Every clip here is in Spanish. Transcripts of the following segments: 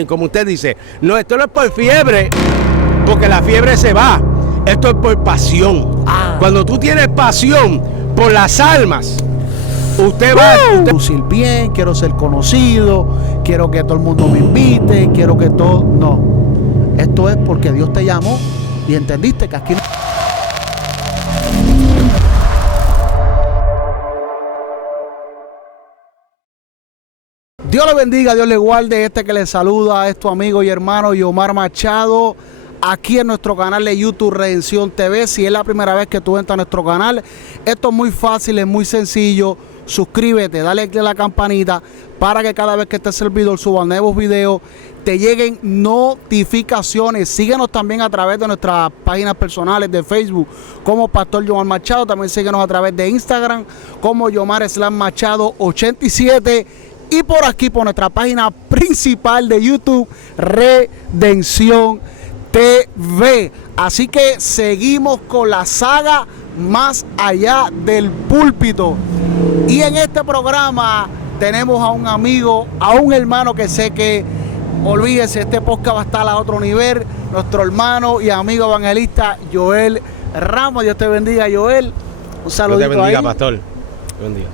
Y como usted dice, no, esto no es por fiebre, porque la fiebre se va. Esto es por pasión. Cuando tú tienes pasión por las almas, usted va a lucir bien, quiero ser conocido, quiero que todo el mundo me invite, quiero que todo... No, esto es porque Dios te llamó y entendiste que aquí... Dios le bendiga, Dios le guarde. Este que le saluda es tu amigo y hermano Yomar Machado, aquí en nuestro canal de YouTube Redención TV. Si es la primera vez que tú entras a nuestro canal, esto es muy fácil, es muy sencillo. Suscríbete, dale click a la campanita para que cada vez que este servidor suba nuevos videos te lleguen notificaciones. Síguenos también a través de nuestras páginas personales de Facebook como Pastor Yomar Machado. También síguenos a través de Instagram como Yomar/Machado 87. Y por aquí, por nuestra página principal de YouTube, Redención TV. Así que seguimos con la saga Más Allá del Púlpito. Y en este programa tenemos a un amigo, a un hermano que sé que, olvídese, este podcast va a estar a otro nivel. Nuestro hermano y amigo evangelista Joel Ramos. Dios te bendiga, Joel. Un saludito. Dios te bendiga, ahí. pastor. Dios bendiga.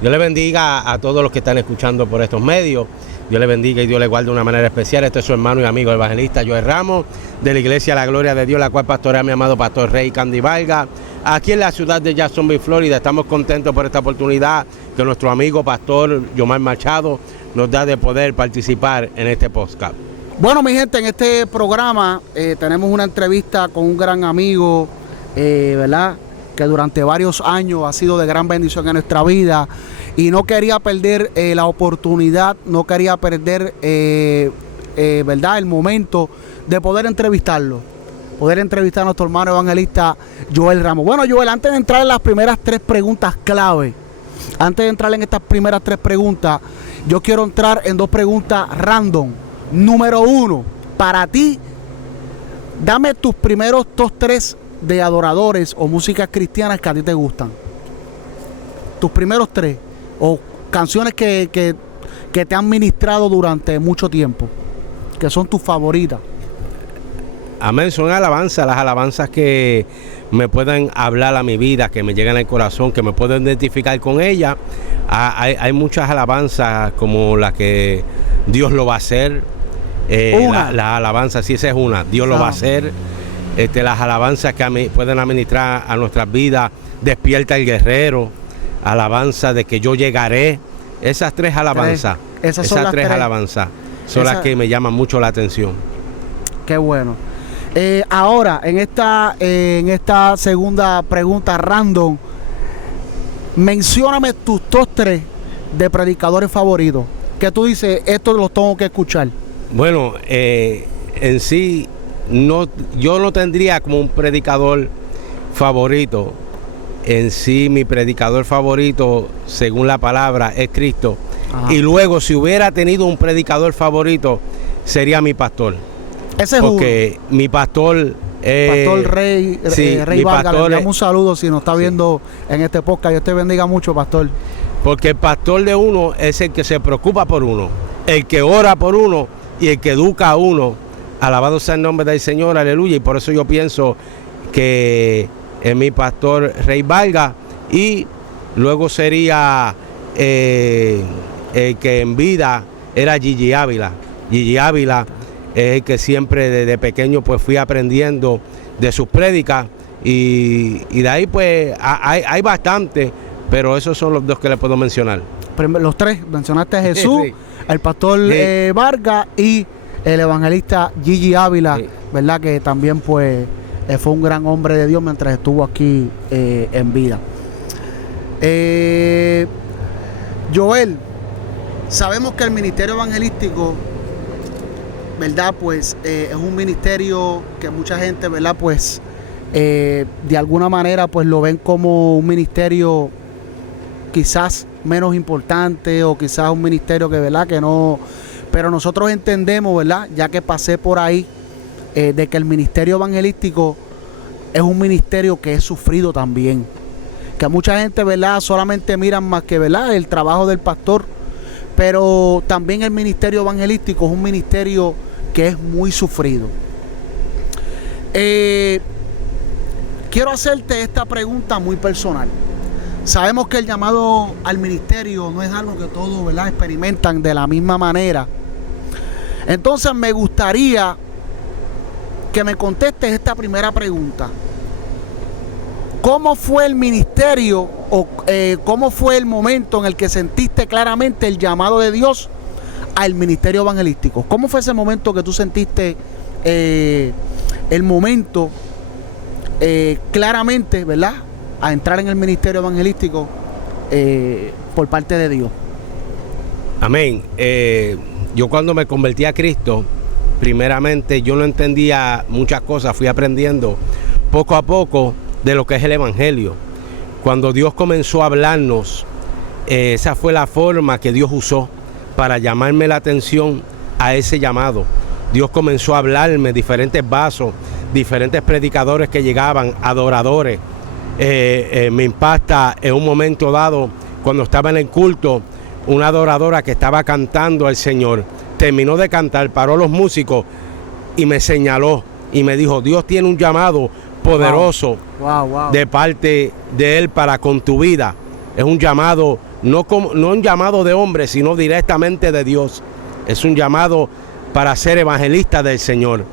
Dios le bendiga a todos los que están escuchando por estos medios. Dios le bendiga y Dios le guarde de una manera especial. Este es su hermano y amigo evangelista Joel Ramos, de la Iglesia La Gloria de Dios, la cual pastorea mi amado pastor Rey Candy Vargas, aquí en la ciudad de Jacksonville, Florida. Estamos contentos por esta oportunidad que nuestro amigo pastor Yomar Machado nos da de poder participar en este podcast. Bueno, mi gente, en este programa tenemos una entrevista con un gran amigo, ¿verdad?, que durante varios años ha sido de gran bendición en nuestra vida, y no quería perder la oportunidad, no quería perder ¿verdad?, el momento de poder entrevistarlo, poder entrevistar a nuestro hermano evangelista Joel Ramos. Bueno, Joel, antes de entrar en las primeras tres preguntas clave, antes de entrar en estas primeras tres preguntas, yo quiero entrar en dos preguntas random. Número uno, para ti, dame tus primeros top 3 de adoradores o músicas cristianas que a ti te gustan. Tus primeros 3 o canciones que te han ministrado durante mucho tiempo, que son tus favoritas. Amén, son alabanzas, las alabanzas que me pueden hablar a mi vida, que me llegan al corazón, que me puedo identificar con ellas. Hay muchas alabanzas como la que Dios lo va a hacer. La alabanza, sí, esa es una, Dios lo va a hacer. Las alabanzas que pueden administrar a nuestras vidas, despierta el guerrero, alabanza de que yo llegaré. Esas tres alabanzas, esas tres alabanzas son las que me llaman mucho la atención. Qué bueno. Ahora, en esta segunda pregunta random, mencióname tus top 3 de predicadores favoritos. Que tú dices, esto los tengo que escuchar. Bueno, en sí, yo no tendría como un predicador favorito. En sí, mi predicador favorito, según la palabra, es Cristo. Ajá. Y luego, si hubiera tenido un predicador favorito, sería mi pastor. Ese es porque mi pastor... Pastor Rey, sí, Rey Vargas, le enviamos un saludo si nos está viendo en este podcast. Dios te bendiga mucho, pastor. Porque el pastor de uno es el que se preocupa por uno, el que ora por uno y el que educa a uno. Alabado sea el nombre del Señor, aleluya. Y por eso yo pienso que es mi pastor Rey Vargas, y luego sería el que en vida era Gigi Ávila. Gigi Ávila es el que siempre desde pequeño pues fui aprendiendo de sus prédicas, y de ahí pues hay bastante, pero esos son los dos que le puedo mencionar. Los tres, mencionaste a Jesús, sí, el pastor Vargas y el evangelista Gigi Ávila, sí, ¿verdad? Que también pues fue un gran hombre de Dios mientras estuvo aquí en vida. Joel, sabemos que el ministerio evangelístico, ¿verdad?, pues es un ministerio que mucha gente, ¿verdad?, pues de alguna manera pues lo ven como un ministerio quizás menos importante, o quizás un ministerio que, ¿verdad?, que no, pero nosotros entendemos, ¿verdad?, ya que pasé por ahí, de que el ministerio evangelístico es un ministerio que es sufrido también, que mucha gente, ¿verdad?, solamente miran más que, ¿verdad?, el trabajo del pastor, pero también el ministerio evangelístico es un ministerio que es muy sufrido. Quiero hacerte esta pregunta muy personal. Sabemos que el llamado al ministerio no es algo que todos, ¿verdad?, experimentan de la misma manera. Entonces me gustaría que me contestes esta primera pregunta. ¿Cómo fue el ministerio o cómo fue el momento en el que sentiste claramente el llamado de Dios al ministerio evangelístico? ¿Cómo fue ese momento que tú sentiste el momento claramente, ¿verdad?, a entrar en el ministerio evangelístico por parte de Dios? Amén. Yo cuando me convertí a Cristo, primeramente yo no entendía muchas cosas, fui aprendiendo poco a poco de lo que es el evangelio. Cuando Dios comenzó a hablarnos, esa fue la forma que Dios usó para llamarme la atención a ese llamado. Dios comenzó a hablarme, diferentes vasos, diferentes predicadores que llegaban, adoradores. Me impacta en un momento dado, cuando estaba en el culto, una adoradora que estaba cantando al Señor, terminó de cantar, paró los músicos y me señaló y me dijo: Dios tiene un llamado poderoso de parte de Él para con tu vida. Es un llamado, no un llamado de hombre, sino directamente de Dios. Es un llamado para ser evangelista del Señor.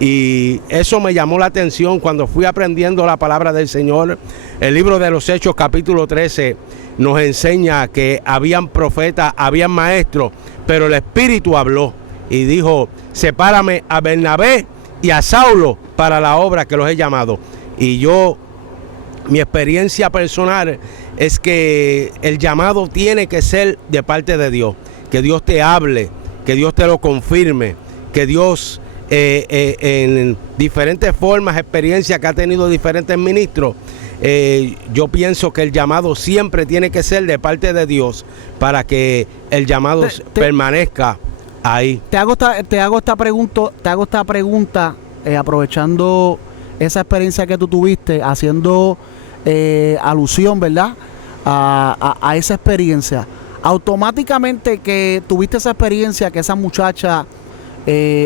Y eso me llamó la atención cuando fui aprendiendo la palabra del Señor. El libro de los Hechos, capítulo 13, nos enseña que habían profetas, habían maestros, pero el Espíritu habló y dijo: sepárame a Bernabé y a Saulo para la obra que los he llamado. Y yo, mi experiencia personal es que el llamado tiene que ser de parte de Dios. Que Dios te hable, que Dios te lo confirme, que Dios en diferentes formas, experiencias que ha tenido diferentes ministros, yo pienso que el llamado siempre tiene que ser de parte de Dios para que el llamado permanezca ahí. Te hago esta pregunta aprovechando esa experiencia que tú tuviste, haciendo alusión, ¿verdad?, a esa experiencia. Automáticamente que tuviste esa experiencia, que esa muchacha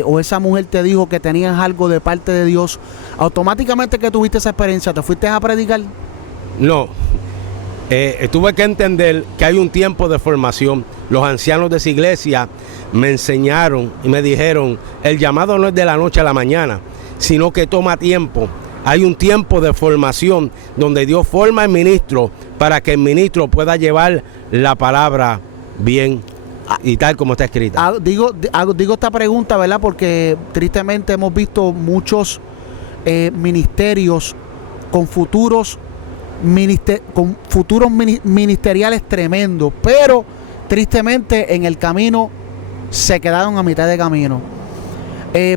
o esa mujer te dijo que tenías algo de parte de Dios, automáticamente que tuviste esa experiencia, ¿te fuiste a predicar? No, tuve que entender que hay un tiempo de formación. Los ancianos de esa iglesia me enseñaron y me dijeron: el llamado no es de la noche a la mañana, sino que toma tiempo. Hay un tiempo de formación donde Dios forma al ministro para que el ministro pueda llevar la palabra bien y tal como está escrita. Digo esta pregunta, ¿verdad?, porque tristemente hemos visto muchos ministerios con futuros ministeriales tremendos, pero tristemente en el camino se quedaron a mitad de camino,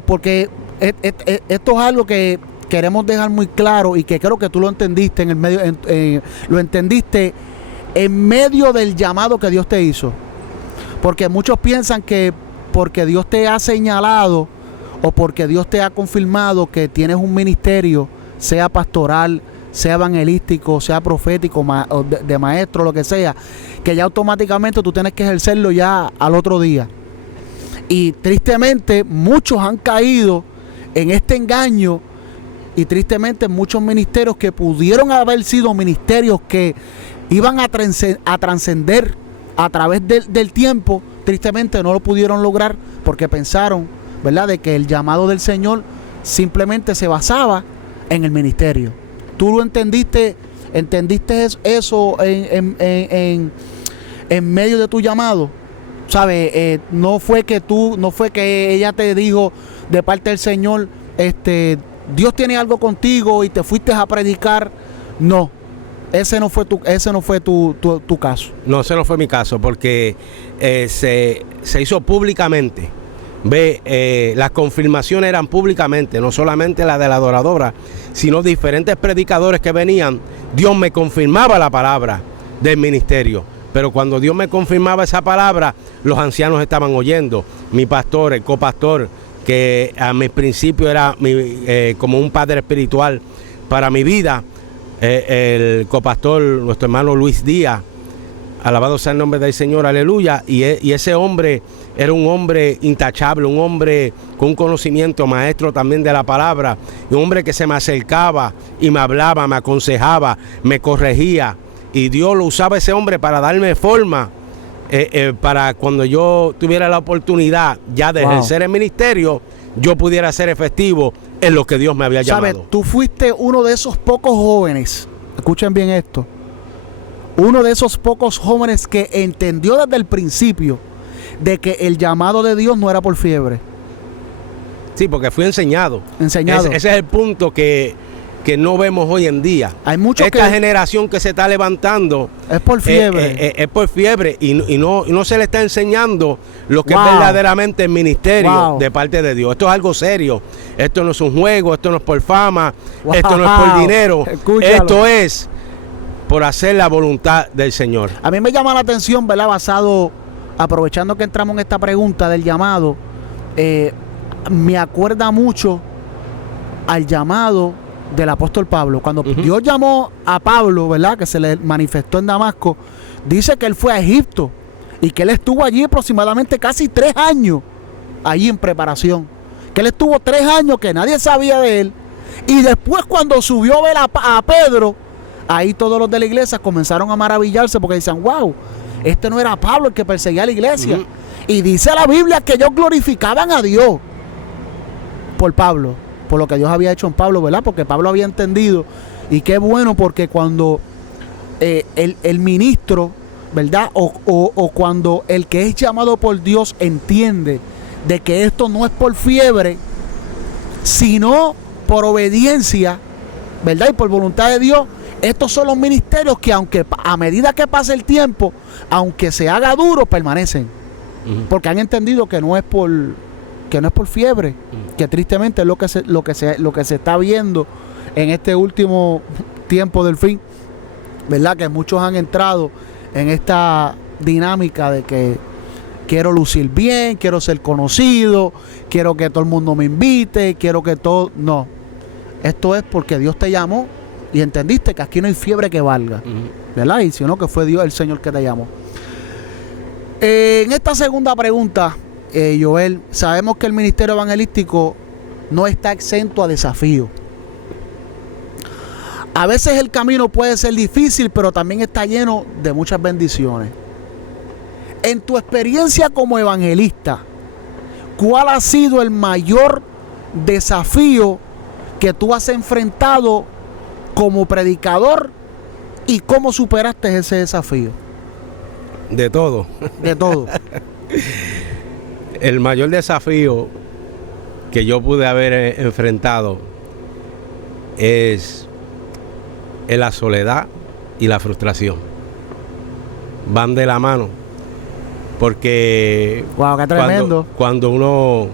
porque esto es algo que queremos dejar muy claro y que creo que tú lo entendiste lo entendiste en medio del llamado que Dios te hizo. Porque muchos piensan que porque Dios te ha señalado o porque Dios te ha confirmado que tienes un ministerio, sea pastoral, sea evangelístico, sea profético, de maestro, lo que sea, que ya automáticamente tú tienes que ejercerlo ya al otro día. Y tristemente muchos han caído en este engaño, y tristemente muchos ministerios que pudieron haber sido ministerios que iban a trascender a través del tiempo, tristemente no lo pudieron lograr porque pensaron, ¿verdad?, de que el llamado del Señor simplemente se basaba en el ministerio. ¿Tú lo entendiste eso en medio de tu llamado? ¿Sabes? No fue que ella te dijo de parte del Señor, Dios tiene algo contigo y te fuiste a predicar. No. Ese no fue tu caso. No, ese no fue mi caso, porque se hizo públicamente. Las confirmaciones eran públicamente, no solamente la de la adoradora, sino diferentes predicadores que venían. Dios me confirmaba la palabra del ministerio, pero cuando Dios me confirmaba esa palabra, los ancianos estaban oyendo. Mi pastor, el copastor, que a mi principio era como un padre espiritual para mi vida, el copastor, nuestro hermano Luis Díaz, Alabado sea el nombre del Señor, aleluya. Y ese hombre era un hombre intachable, un hombre con un conocimiento, maestro también de la palabra, y un hombre que se me acercaba y me hablaba, me aconsejaba, me corregía. Y Dios lo usaba ese hombre para darme forma, para cuando yo tuviera la oportunidad ya de ejercer el ministerio, yo pudiera ser efectivo en lo que Dios me había llamado. ¿Sabes? Tú fuiste uno de esos pocos jóvenes, escuchen bien esto, uno de esos pocos jóvenes que entendió desde el principio de que el llamado de Dios no era por fiebre. Sí, porque fui enseñado. Ese es el punto que no vemos hoy en día. Hay muchos Esta generación que se está levantando es por fiebre. Es por fiebre y no se le está enseñando lo que es verdaderamente el ministerio de parte de Dios. Esto es algo serio. Esto no es un juego, esto no es por fama, esto no es por dinero. Escúchalo. Esto es por hacer la voluntad del Señor. A mí me llama la atención, ¿verdad? Basado, aprovechando que entramos en esta pregunta del llamado, me acuerda mucho al llamado del apóstol Pablo. Cuando Dios llamó a Pablo, ¿verdad?, que se le manifestó en Damasco, dice que él fue a Egipto y que él estuvo allí aproximadamente casi 3 años, allí en preparación. Que él estuvo 3 años que nadie sabía de él. Y después, cuando subió a ver a Pedro, ahí todos los de la iglesia comenzaron a maravillarse porque decían, wow, este no era Pablo el que perseguía a la iglesia. Y dice la Biblia que ellos glorificaban a Dios por Pablo, por lo que Dios había hecho en Pablo, ¿verdad? Porque Pablo había entendido. Y qué bueno, porque cuando el ministro, ¿verdad? O cuando el que es llamado por Dios entiende de que esto no es por fiebre, sino por obediencia, ¿verdad? Y por voluntad de Dios. Estos son los ministerios que, aunque a medida que pase el tiempo, aunque se haga duro, permanecen. Porque han entendido que no es por fiebre, que tristemente es lo que se está viendo en este último tiempo del fin, ¿verdad? Que muchos han entrado en esta dinámica de que quiero lucir bien, quiero ser conocido, quiero que todo el mundo me invite, quiero que todo... No, esto es porque Dios te llamó y entendiste que aquí no hay fiebre que valga, ¿verdad? Y sino que fue Dios el Señor que te llamó. En esta segunda pregunta, Joel, sabemos que el ministerio evangelístico no está exento a desafíos. A veces el camino puede ser difícil, pero también está lleno de muchas bendiciones. En tu experiencia como evangelista, ¿cuál ha sido el mayor desafío que tú has enfrentado como predicador y cómo superaste ese desafío? De todo. De todo. El mayor desafío que yo pude haber enfrentado es la soledad y la frustración. Van de la mano. Porque wow, qué tremendo. Cuando uno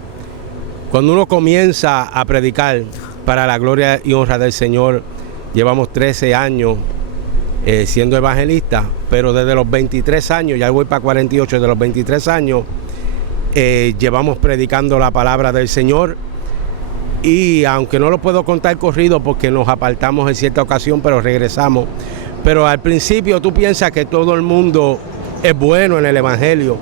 comienza a predicar para la gloria y honra del Señor, llevamos 13 años siendo evangelista, pero desde los 23 años, ya voy para 48, de los 23 años, llevamos predicando la palabra del Señor. Y aunque no lo puedo contar corrido porque nos apartamos en cierta ocasión, pero regresamos. Pero al principio tú piensas que todo el mundo es bueno en el evangelio,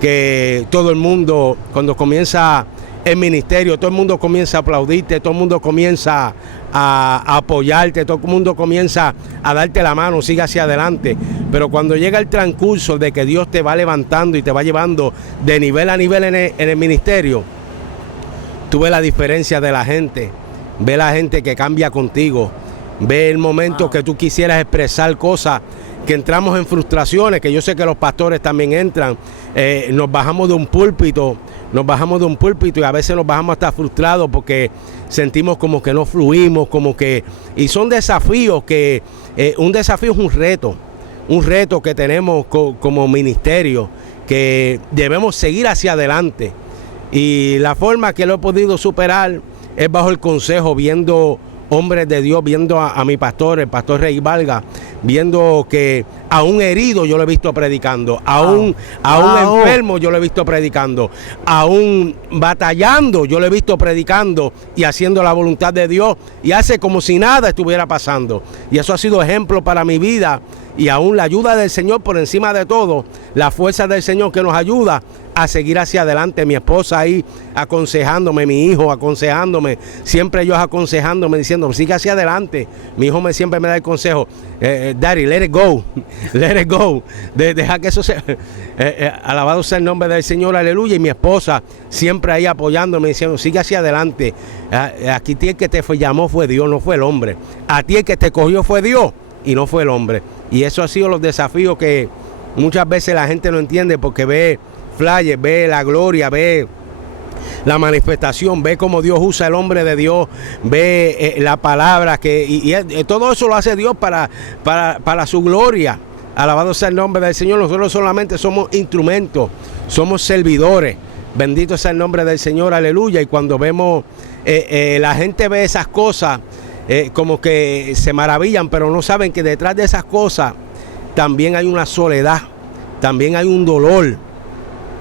que todo el mundo, cuando comienza el ministerio, todo el mundo comienza a aplaudirte, todo el mundo comienza a apoyarte, todo el mundo comienza a darte la mano, sigue hacia adelante. Pero cuando llega el transcurso de que Dios te va levantando y te va llevando de nivel a nivel en el ministerio, tú ves la diferencia de la gente, ves la gente que cambia contigo, ves el momento que tú quisieras expresar cosas, que entramos en frustraciones, que yo sé que los pastores también entran, nos bajamos de un púlpito y a veces nos bajamos hasta frustrados porque sentimos como que no fluimos, y son desafíos que, un desafío es un reto que tenemos como ministerio, que debemos seguir hacia adelante. Y la forma que lo he podido superar es bajo el consejo, viendo hombres de Dios, viendo a mi pastor, el pastor Rey Valga, viendo que A un herido yo lo he visto predicando, a un enfermo yo lo he visto predicando, a un batallando yo lo he visto predicando y haciendo la voluntad de Dios, y hace como si nada estuviera pasando. Y eso ha sido ejemplo para mi vida, y aún la ayuda del Señor por encima de todo, la fuerza del Señor que nos ayuda a seguir hacia adelante. Mi esposa ahí aconsejándome, mi hijo aconsejándome, siempre ellos aconsejándome, diciendo, sigue hacia adelante. Mi hijo siempre me da el consejo, Daddy, let it go, let it go, deja que eso sea, alabado sea el nombre del Señor, aleluya. Y mi esposa siempre ahí apoyándome, diciendo, sigue hacia adelante. Aquí el que te llamó fue Dios, no fue el hombre. A ti el que te cogió fue Dios y no fue el hombre. Y eso ha sido los desafíos que muchas veces la gente no entiende, porque ve flyers, ve la gloria, ve la manifestación, ve cómo Dios usa el hombre de Dios, ve la palabra, y todo eso lo hace Dios para su gloria. Alabado sea el nombre del Señor. Nosotros solamente somos instrumentos, somos servidores. Bendito sea el nombre del Señor, aleluya. Y cuando vemos, la gente ve esas cosas, como que se maravillan, pero no saben que detrás de esas cosas también hay una soledad, también hay un dolor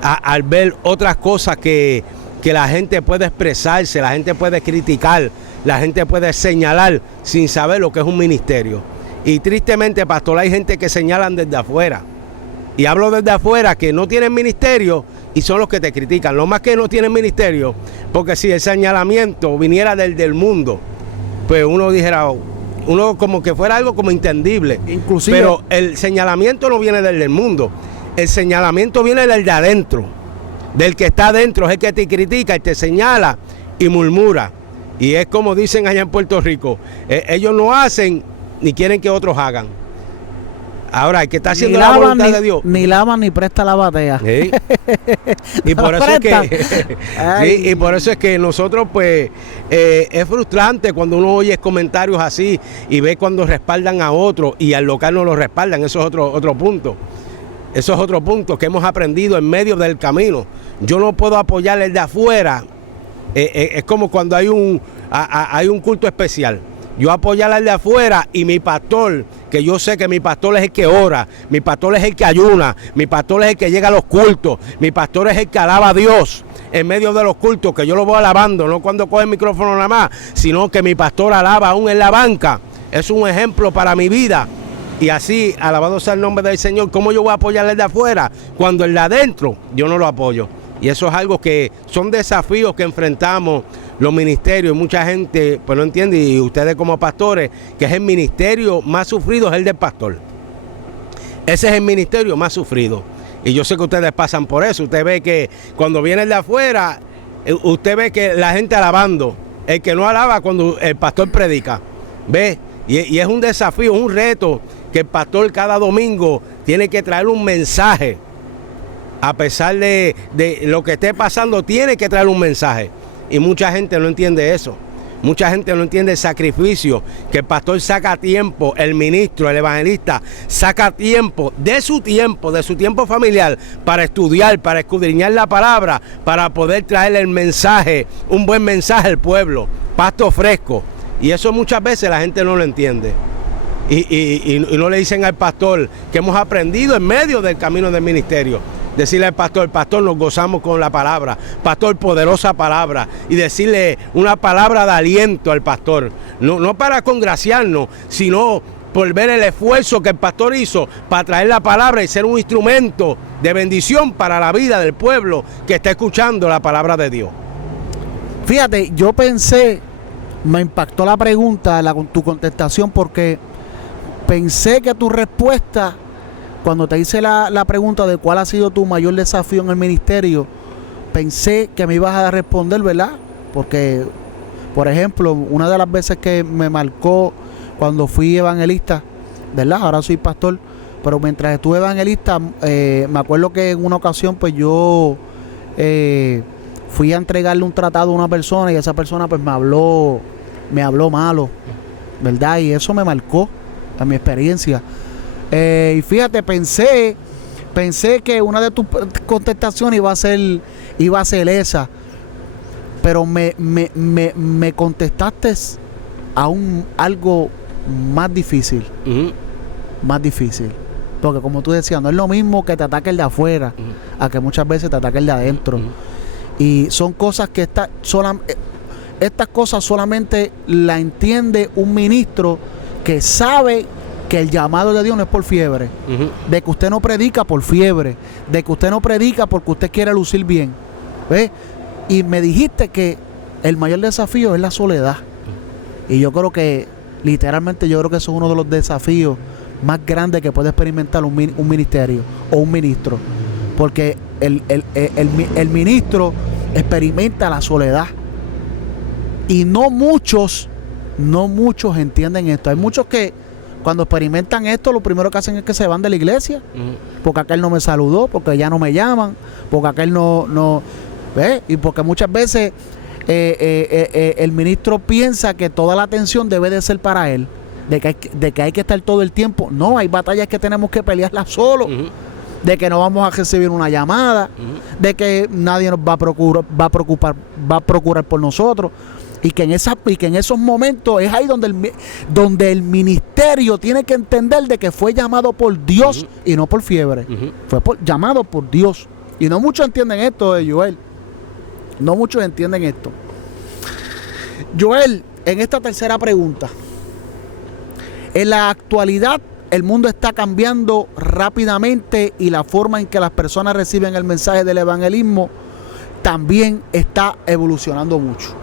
al ver otras cosas que la gente puede expresarse, la gente puede criticar, la gente puede señalar sin saber lo que es un ministerio. Y tristemente, pastor, hay gente que señalan desde afuera, y hablo desde afuera, que no tienen ministerio y son los que te critican, lo más que no tienen ministerio, porque si el señalamiento viniera del mundo, pues uno dijera, uno como que fuera algo como entendible. Inclusive, pero el señalamiento no viene del mundo, el señalamiento viene del de adentro, del que está adentro, es el que te critica y te señala y murmura. Y es como dicen allá en Puerto Rico, ellos no hacen ni quieren que otros hagan. Ahora, el que está haciendo la voluntad de Dios, ni lava ni presta la batea. ¿Sí? Y por eso es que sí, y por eso es que nosotros, pues, es frustrante cuando uno oye comentarios así y ve cuando respaldan a otro y al local no lo respaldan. Eso es otro punto. Eso es otro punto que hemos aprendido en medio del camino. Yo no puedo apoyar el de afuera. Es como cuando hay un culto especial. Yo apoyar al de afuera y mi pastor, que yo sé que mi pastor es el que ora, mi pastor es el que ayuna, mi pastor es el que llega a los cultos, mi pastor es el que alaba a Dios en medio de los cultos, que yo lo voy alabando, no cuando coge el micrófono nada más, sino que mi pastor alaba aún en la banca. Es un ejemplo para mi vida. Y así, alabado sea el nombre del Señor, ¿cómo yo voy a apoyar al de afuera cuando el de adentro yo no lo apoyo? Y eso es algo que son desafíos que enfrentamos los ministerios. Mucha gente pues no entiende, y ustedes como pastores, que es el ministerio más sufrido, es el del pastor. Ese es el ministerio más sufrido. Y yo sé que ustedes pasan por eso. Usted ve que cuando viene el de afuera, usted ve que la gente alabando, el que no alaba cuando el pastor predica. ¿Ve? Y es un desafío, un reto, que el pastor cada domingo tiene que traer un mensaje. A pesar de lo que esté pasando, tiene que traer un mensaje. Y mucha gente no entiende eso. Mucha gente no entiende el sacrificio que el pastor saca tiempo, el ministro, el evangelista, saca tiempo de su tiempo familiar, para estudiar, para escudriñar la palabra, para poder traerle el mensaje, un buen mensaje al pueblo, pasto fresco. Y eso muchas veces la gente no lo entiende. Y no le dicen al pastor que hemos aprendido en medio del camino del ministerio. Decirle al pastor, nos gozamos con la palabra, pastor, poderosa palabra, y decirle una palabra de aliento al pastor, no para congraciarnos, sino por ver el esfuerzo que el pastor hizo para traer la palabra y ser un instrumento de bendición para la vida del pueblo que está escuchando la palabra de Dios. Fíjate, yo pensé, me impactó la pregunta, tu contestación, porque pensé que tu respuesta, cuando te hice la pregunta de cuál ha sido tu mayor desafío en el ministerio, pensé que me ibas a responder, ¿verdad? Porque, por ejemplo, una de las veces que me marcó cuando fui evangelista, ¿verdad? Ahora soy pastor, pero mientras estuve evangelista, me acuerdo que en una ocasión, pues yo fui a entregarle un tratado a una persona, y esa persona pues me habló malo, ¿verdad? Y eso me marcó a mi experiencia. Y fíjate, pensé que una de tus contestaciones iba a ser esa, pero me contestaste aún algo más difícil. Uh-huh. Más difícil. Porque como tú decías, no es lo mismo que te ataque el de afuera, a que muchas veces te ataque el de adentro. Y son cosas que estas cosas solamente la entiende un ministro que sabe que el llamado de Dios no es por fiebre, de que usted no predica por fiebre, de que usted no predica porque usted quiere lucir bien. ¿Ves? Y me dijiste que el mayor desafío es la soledad. Y yo creo que, literalmente, yo creo que eso es uno de los desafíos más grandes que puede experimentar un ministerio o un ministro. Porque el ministro experimenta la soledad. Y no muchos entienden esto. Hay muchos que cuando experimentan esto, lo primero que hacen es que se van de la iglesia. Porque aquel no me saludó, porque ya no me llaman, porque aquel no ¿ves? Y porque muchas veces el ministro piensa que toda la atención debe de ser para él, de que hay que estar todo el tiempo. No, hay batallas que tenemos que pelearlas solo, de que no vamos a recibir una llamada, de que nadie nos va a procurar por nosotros. Y que en esos momentos es ahí donde el ministerio tiene que entender de que fue llamado por Dios y no por fiebre. Fue llamado por Dios. Y no muchos entienden esto, Joel. No muchos entienden esto. Joel, en esta tercera pregunta, en la actualidad el mundo está cambiando rápidamente y la forma en que las personas reciben el mensaje del evangelismo también está evolucionando mucho.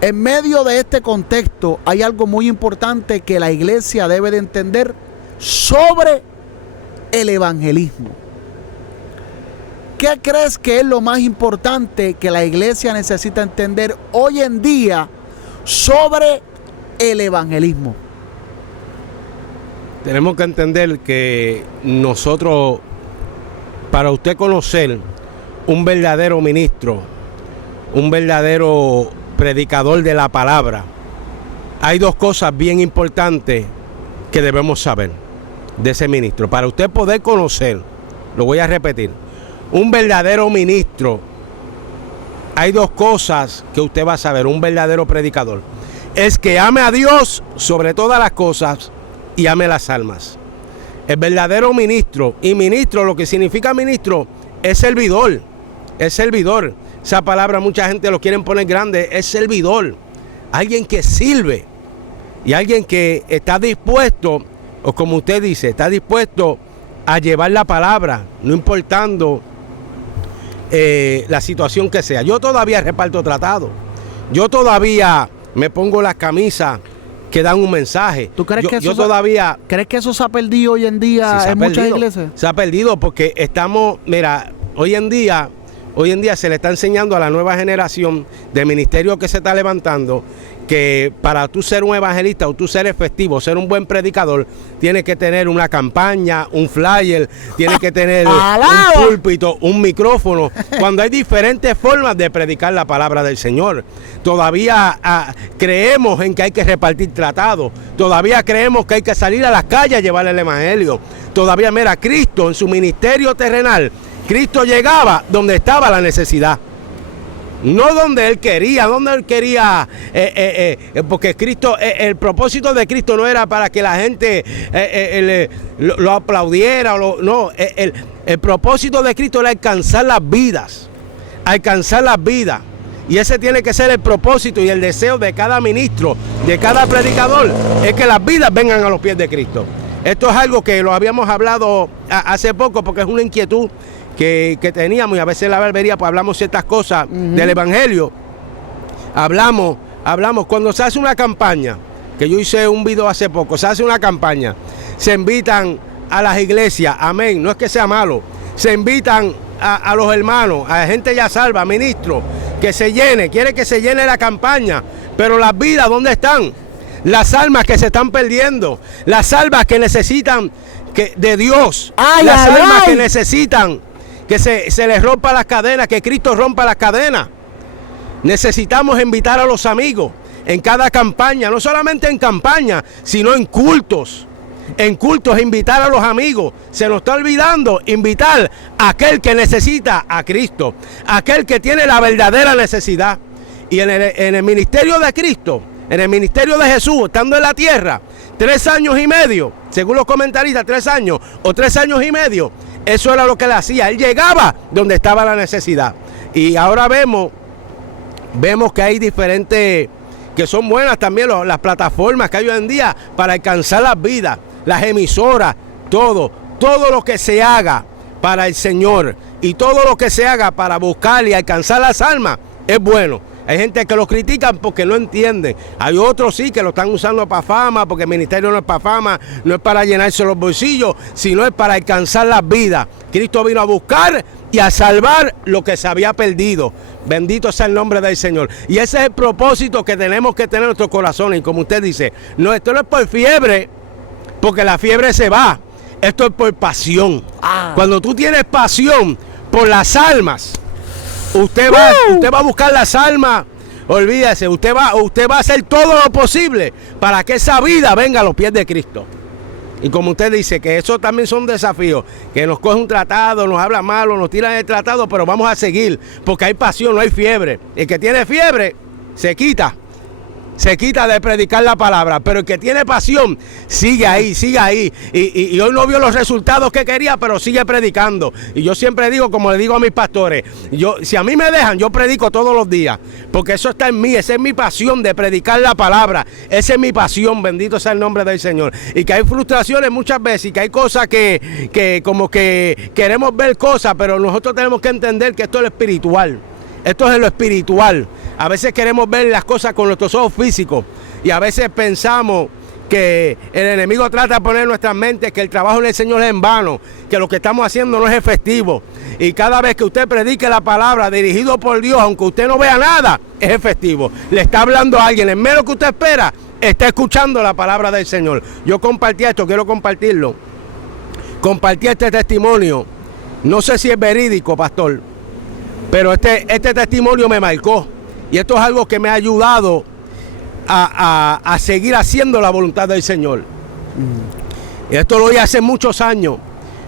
En medio de este contexto hay algo muy importante que la iglesia debe de entender sobre el evangelismo. ¿Qué crees que es lo más importante que la iglesia necesita entender hoy en día sobre el evangelismo? Tenemos que entender que nosotros, para usted conocer un verdadero ministro, un verdadero predicador de la palabra, hay dos cosas bien importantes que debemos saber de ese ministro. Para usted poder conocer, lo voy a repetir, un verdadero ministro, hay dos cosas que usted va a saber, un verdadero predicador. Es que ame a Dios sobre todas las cosas y ame las almas. El verdadero ministro, y ministro, lo que significa ministro, es servidor, es servidor. Esa palabra mucha gente lo quieren poner grande, es servidor. Alguien que sirve y alguien que está dispuesto, o como usted dice, está dispuesto a llevar la palabra, no importando la situación que sea. Yo todavía reparto tratados. Yo todavía me pongo las camisas que dan un mensaje. ¿Tú crees que ¿crees que eso se ha perdido hoy en día en muchas iglesias? Se ha perdido porque estamos, mira, hoy en día se le está enseñando a la nueva generación de ministerio que se está levantando que para tú ser un evangelista o tú ser efectivo, ser un buen predicador, tienes que tener una campaña, un flyer, tienes que tener un púlpito, un micrófono, cuando hay diferentes formas de predicar la palabra del Señor. Todavía creemos en que hay que repartir tratados, todavía creemos que hay que salir a las calles a llevar el evangelio. Todavía, mira, Cristo en su ministerio terrenal, Cristo llegaba donde estaba la necesidad. No donde él quería, porque Cristo, el propósito de Cristo no era para que la gente lo aplaudiera, no, el propósito de Cristo era alcanzar las vidas, y ese tiene que ser el propósito y el deseo de cada ministro, de cada predicador, es que las vidas vengan a los pies de Cristo. Esto es algo que lo habíamos hablado hace poco porque es una inquietud que teníamos, y a veces en la barbería pues hablamos ciertas cosas del evangelio. Hablamos cuando se hace una campaña, que yo hice un video hace poco, se hace una campaña, se invitan a las iglesias, amén, no es que sea malo, se invitan a los hermanos, a la gente ya salva, ministros, que se llene, quiere que se llene la campaña, pero las vidas, ¿dónde están? Las almas que se están perdiendo, las almas que necesitan de Dios, las almas que necesitan que se les rompa las cadenas, que Cristo rompa las cadenas. Necesitamos invitar a los amigos en cada campaña, no solamente en campaña, sino en cultos. En cultos invitar a los amigos. Se nos está olvidando invitar a aquel que necesita a Cristo, aquel que tiene la verdadera necesidad. Y en el ministerio de Cristo, en el ministerio de Jesús, estando en la tierra, 3 años y medio, según los comentaristas, 3 años o 3 años y medio. Eso era lo que él hacía. Él llegaba donde estaba la necesidad. Y ahora vemos que hay diferentes, que son buenas también las plataformas que hay hoy en día para alcanzar las vidas, las emisoras, todo lo que se haga para el Señor y todo lo que se haga para buscar y alcanzar las almas es bueno. Hay gente que lo critican porque no entienden. Hay otros sí que lo están usando para fama, porque el ministerio no es para fama, no es para llenarse los bolsillos, sino es para alcanzar las vidas. Cristo vino a buscar y a salvar lo que se había perdido. Bendito sea el nombre del Señor. Y ese es el propósito que tenemos que tener en nuestros corazones. Y como usted dice, no, esto no es por fiebre, porque la fiebre se va. Esto es por pasión. Cuando tú tienes pasión por las almas, usted va a buscar las almas. Olvídese, usted va a hacer todo lo posible para que esa vida venga a los pies de Cristo. Y como usted dice, que eso también son desafíos, que nos coge un tratado, nos habla malo, nos tiran el tratado, pero vamos a seguir, porque hay pasión, no hay fiebre. El que tiene fiebre se quita de predicar la palabra, pero el que tiene pasión sigue ahí, y hoy no vio los resultados que quería, pero sigue predicando. Y yo siempre digo, como le digo a mis pastores, si a mí me dejan, yo predico todos los días, porque eso está en mí, esa es mi pasión de predicar la palabra, esa es mi pasión, bendito sea el nombre del Señor. Y que hay frustraciones muchas veces, y que hay cosas que como que queremos ver cosas, pero nosotros tenemos que entender que esto es lo espiritual. Esto es lo espiritual. A veces queremos ver las cosas con nuestros ojos físicos y a veces pensamos que el enemigo trata de poner en nuestras mentes que el trabajo en el Señor es en vano, que lo que estamos haciendo no es efectivo. Y cada vez que usted predique la palabra dirigido por Dios, aunque usted no vea nada, es efectivo. Le está hablando a alguien, en menos que usted espera, está escuchando la palabra del Señor. Yo compartí esto, quiero compartirlo. Compartí este testimonio. No sé si es verídico, pastor, pero este testimonio me marcó. Y esto es algo que me ha ayudado a seguir haciendo la voluntad del Señor. Y esto lo hice hace muchos años.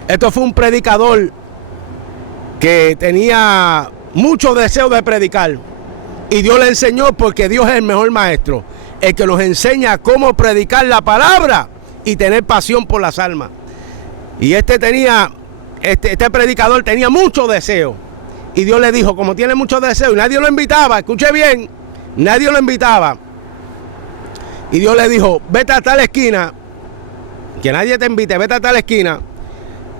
Esto fue un predicador que tenía mucho deseo de predicar. Y Dios le enseñó, porque Dios es el mejor maestro, el que nos enseña cómo predicar la palabra y tener pasión por las almas. Y este predicador tenía mucho deseo. Y Dios le dijo, como tiene mucho deseo, y nadie lo invitaba, escuche bien, nadie lo invitaba. Y Dios le dijo, vete a tal esquina, que nadie te invite, vete a tal esquina,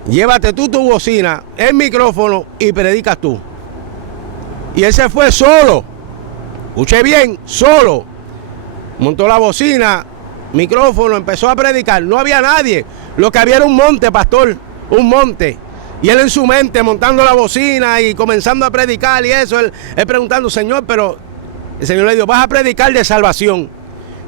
llévate tú tu bocina, el micrófono y predicas tú. Y él se fue solo, escuche bien, solo. Montó la bocina, micrófono, empezó a predicar, no había nadie. Lo que había era un monte, pastor, un monte. Y él en su mente montando la bocina y comenzando a predicar y eso, él preguntando, Señor, pero el Señor le dijo, vas a predicar de salvación,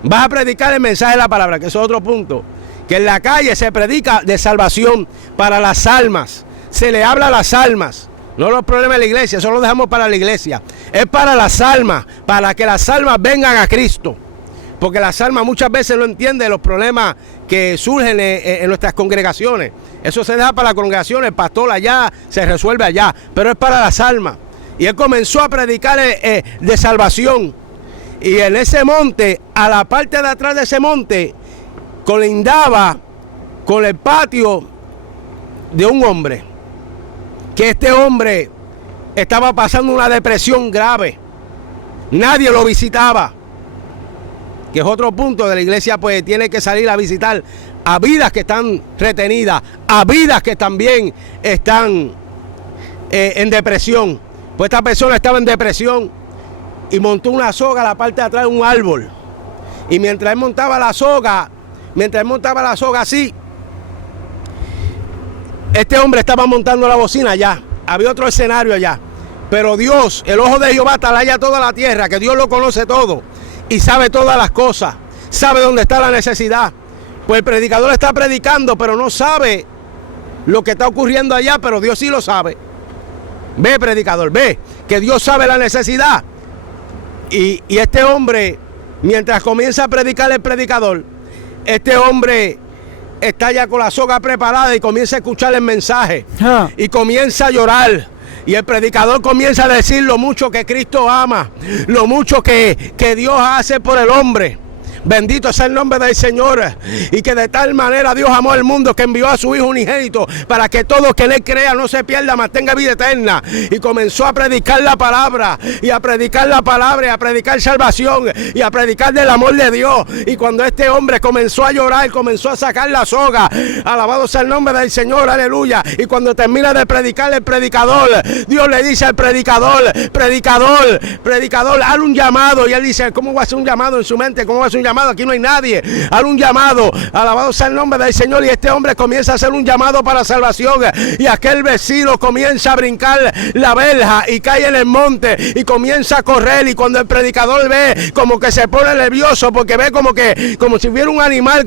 vas a predicar el mensaje de la palabra, que eso es otro punto, que en la calle se predica de salvación para las almas, se le habla a las almas, no los problemas de la iglesia, eso lo dejamos para la iglesia, es para las almas, para que las almas vengan a Cristo. Porque las almas muchas veces no entienden los problemas que surgen en nuestras congregaciones. Eso se deja para la congregación, el pastor allá, se resuelve allá, pero es para las almas. Y él comenzó a predicar de salvación. Y en ese monte, a la parte de atrás de ese monte, colindaba con el patio de un hombre. Que este hombre estaba pasando una depresión grave. Nadie lo visitaba. Que es otro punto de la iglesia, pues tiene que salir a visitar a vidas que están retenidas, a vidas que también están en depresión. Pues esta persona estaba en depresión y montó una soga a la parte de atrás de un árbol. Y mientras él montaba la soga así, este hombre estaba montando la bocina allá. Había otro escenario allá. Pero Dios, el ojo de Jehová atalaya toda la tierra, que Dios lo conoce todo. Y sabe todas las cosas, sabe dónde está la necesidad. Pues el predicador está predicando, pero no sabe lo que está ocurriendo allá, pero Dios sí lo sabe. Ve, predicador, ve, que Dios sabe la necesidad. Y este hombre, mientras comienza a predicar el predicador, este hombre está ya con la soga preparada y comienza a escuchar el mensaje. Y comienza a llorar. Y el predicador comienza a decir lo mucho que Cristo ama, lo mucho que Dios hace por el hombre. Bendito sea el nombre del Señor. Y que de tal manera Dios amó al mundo que envió a su Hijo unigénito para que todo que en él crea no se pierda, mas tenga vida eterna. Y comenzó a predicar la palabra, y a predicar la palabra, y a predicar salvación, y a predicar del amor de Dios. Y cuando este hombre comenzó a llorar, comenzó a sacar la soga. Alabado sea el nombre del Señor, aleluya. Y cuando termina de predicar el predicador, Dios le dice al predicador, predicador, haz un llamado. Y él dice, ¿cómo va a hacer un llamado en su mente? ¿Cómo va a hacer un llamado? Aquí no hay nadie. Haz un llamado. Alabado sea el nombre del Señor. Y este hombre comienza a hacer un llamado para salvación. Y aquel vecino comienza a brincar la verja y cae en el monte y comienza a correr. Y cuando el predicador ve, como que se pone nervioso, porque ve como si hubiera un animal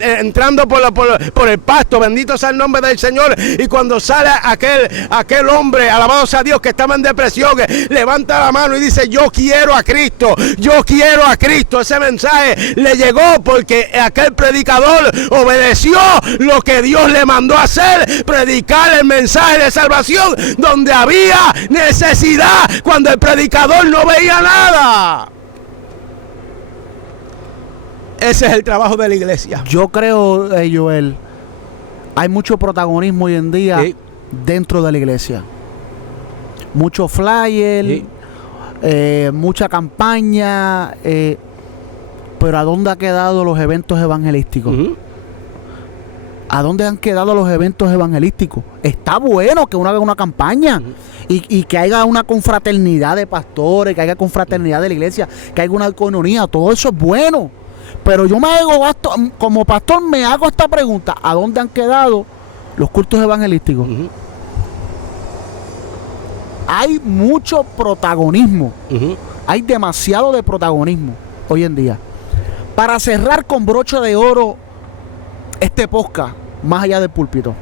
entrando por el pasto. Bendito sea el nombre del Señor. Y cuando sale aquel hombre, alabado sea Dios, que estaba en depresión, levanta la mano y dice, yo quiero a Cristo, yo quiero a Cristo. Ese mensaje le llegó porque aquel predicador obedeció lo que Dios le mandó a hacer, predicar el mensaje de salvación donde había necesidad, cuando el predicador no veía nada. Ese es el trabajo de la iglesia. Yo creo, Joel, hay mucho protagonismo hoy en día, sí, dentro de la iglesia. Mucho flyer, sí, mucha campaña, pero ¿a dónde han quedado los eventos evangelísticos? ¿A dónde han quedado los eventos evangelísticos? Está bueno que uno haga una campaña y que haya una confraternidad de pastores, que haya confraternidad de la iglesia, que haya una economía, todo eso es bueno. Pero yo como pastor me hago esta pregunta, ¿a dónde han quedado los cultos evangelísticos? Hay mucho protagonismo, hay demasiado de protagonismo hoy en día. Para cerrar con broche de oro este podcast, más allá del púlpito,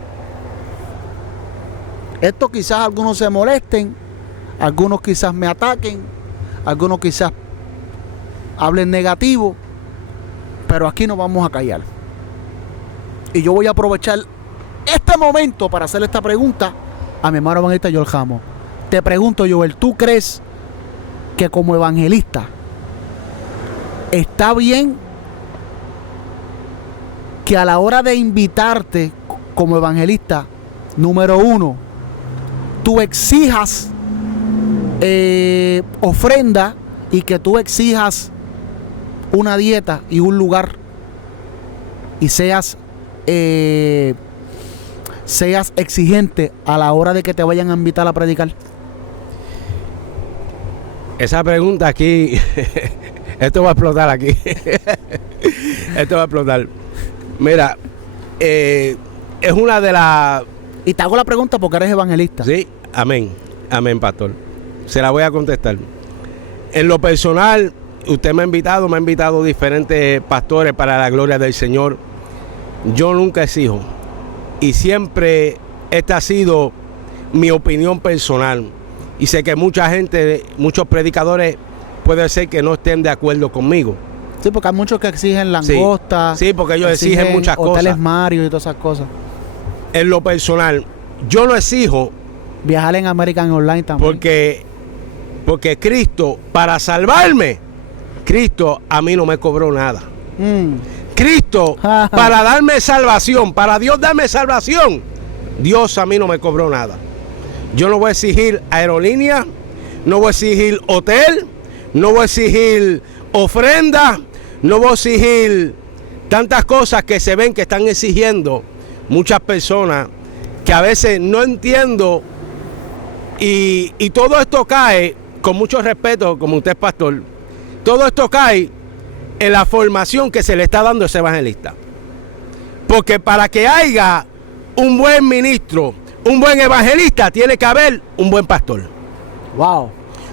esto quizás algunos se molesten, algunos quizás me ataquen, algunos quizás hablen negativo, pero aquí nos vamos a callar. Y yo voy a aprovechar este momento para hacerle esta pregunta a mi hermano evangelista Joel Ramos. Te pregunto, Joel, ¿tú crees que como evangelista está bien que a la hora de invitarte como evangelista, número uno, tú exijas ofrenda y que tú exijas una dieta y un lugar y seas exigente a la hora de que te vayan a invitar a predicar? Esa pregunta aquí, esto va a explotar aquí. Esto va a explotar. Mira, es una de las... Y te hago la pregunta porque eres evangelista. Sí, amén, pastor. Se la voy a contestar. En lo personal, usted me ha invitado diferentes pastores para la gloria del Señor. Yo nunca exijo. Y siempre esta ha sido mi opinión personal. Y sé que mucha gente, muchos predicadores, puede ser que no estén de acuerdo conmigo. Sí, porque hay muchos que exigen langosta. Sí, porque ellos exigen muchas cosas. Hoteles Mario y todas esas cosas. En lo personal, yo no exijo. Viajar en American Online también. Porque Cristo, para salvarme, Cristo a mí no me cobró nada. Cristo, para darme salvación, para Dios darme salvación, Dios a mí no me cobró nada. Yo no voy a exigir aerolínea, no voy a exigir hotel, no voy a exigir ofrenda, no voy a exigir tantas cosas que se ven que están exigiendo muchas personas, que a veces no entiendo, y todo esto cae, con mucho respeto, como usted es pastor, todo esto cae en la formación que se le está dando a ese evangelista. Porque para que haya un buen ministro, un buen evangelista, tiene que haber un buen pastor. Wow.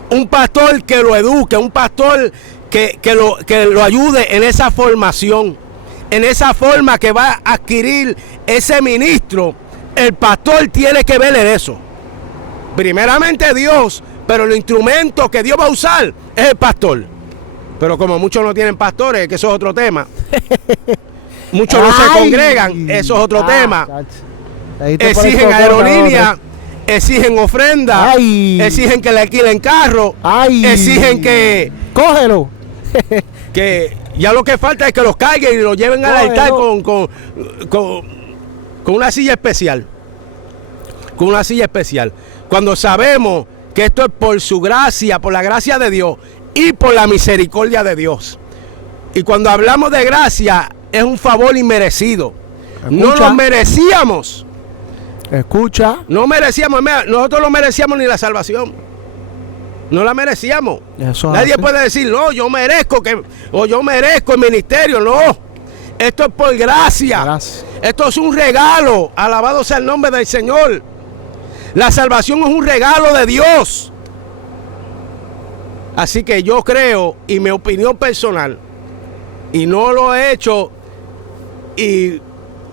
Un pastor que lo eduque, un pastor que lo ayude en esa formación, en esa forma que va a adquirir ese ministro. El pastor tiene que ver en eso. Primeramente Dios, pero el instrumento que Dios va a usar es el pastor. Pero como muchos no tienen pastores, que eso es otro tema. Muchos no se congregan, eso es otro tema. Exigen aerolínea, exigen ofrenda, exigen que le alquilen carro, exigen que... ¡Cógelo! que Ya lo que falta es que los carguen y los lleven al altar con una silla especial. Con una silla especial. Cuando sabemos que esto es por su gracia, por la gracia de Dios y por la misericordia de Dios. Y cuando hablamos de gracia, es un favor inmerecido. No lo merecíamos. Escucha. No merecíamos, nosotros no merecíamos ni la salvación. No la merecíamos. Nadie puede decir, no, yo merezco o yo merezco el ministerio. No. Esto es por gracia. Esto es un regalo. Alabado sea el nombre del Señor. La salvación es un regalo de Dios. Así que yo creo, y mi opinión personal, y no lo he hecho, y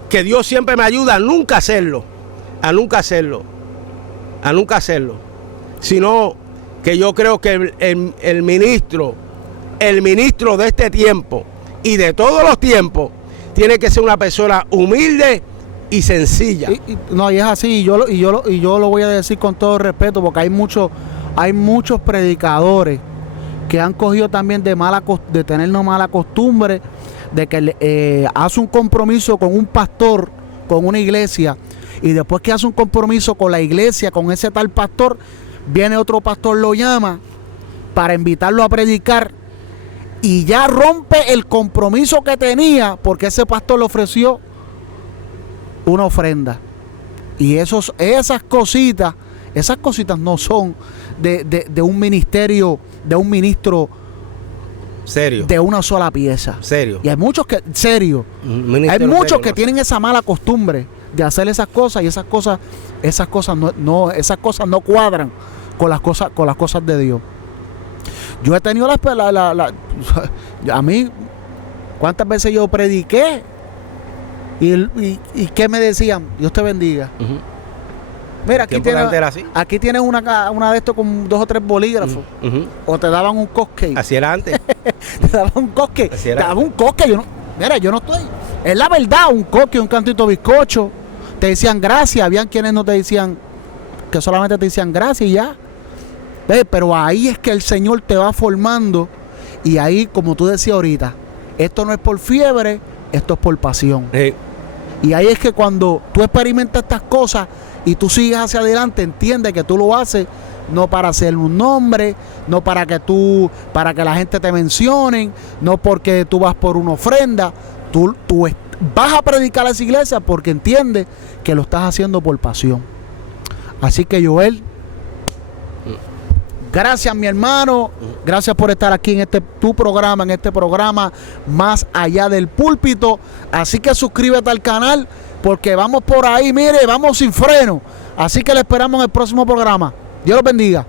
que Dios siempre me ayuda a nunca hacerlo, sino que yo creo que el ministro de este tiempo y de todos los tiempos tiene que ser una persona humilde y sencilla. Y es así, y yo lo voy a decir con todo respeto, porque hay muchos predicadores que han cogido también de tenernos mala costumbre, de que hace un compromiso con un pastor, con una iglesia, y después que hace un compromiso con la iglesia, con ese tal pastor, viene otro pastor, lo llama para invitarlo a predicar, y ya rompe el compromiso que tenía, porque ese pastor le ofreció una ofrenda. Y esas cositas no son de un ministerio, de un ministro serio, de una sola pieza. Serio. Y hay muchos que, que tienen esa mala costumbre de hacer esas cosas, y esas cosas no cuadran con las cosas de Dios. Yo he tenido a mí, ¿cuántas veces yo prediqué? ¿Y qué me decían? Dios te bendiga. Mira, aquí tienes una de estos con 2 o 3 bolígrafos. O te daban un cupcake. Así era antes. Te daban un cupcake. Te daban un cupcake. Yo no estoy. Es la verdad, un cupcake, un cantito de bizcocho. Te decían gracias. Habían quienes no te decían, que solamente te decían gracias y ya. Pero ahí es que el Señor te va formando. Y ahí, como tú decías ahorita, esto no es por fiebre, esto es por pasión. Y ahí es que cuando tú experimentas estas cosas y tú sigues hacia adelante, entiendes que tú lo haces no para hacer un nombre, no para que la gente te mencione, no porque tú vas por una ofrenda. Tú vas a predicar a esa iglesia porque entiendes que lo estás haciendo por pasión. Así que, Joel, gracias, mi hermano. Gracias por estar aquí en este programa Más Allá del Púlpito. Así que suscríbete al canal, porque vamos por ahí, mire, vamos sin freno. Así que le esperamos en el próximo programa. Dios los bendiga.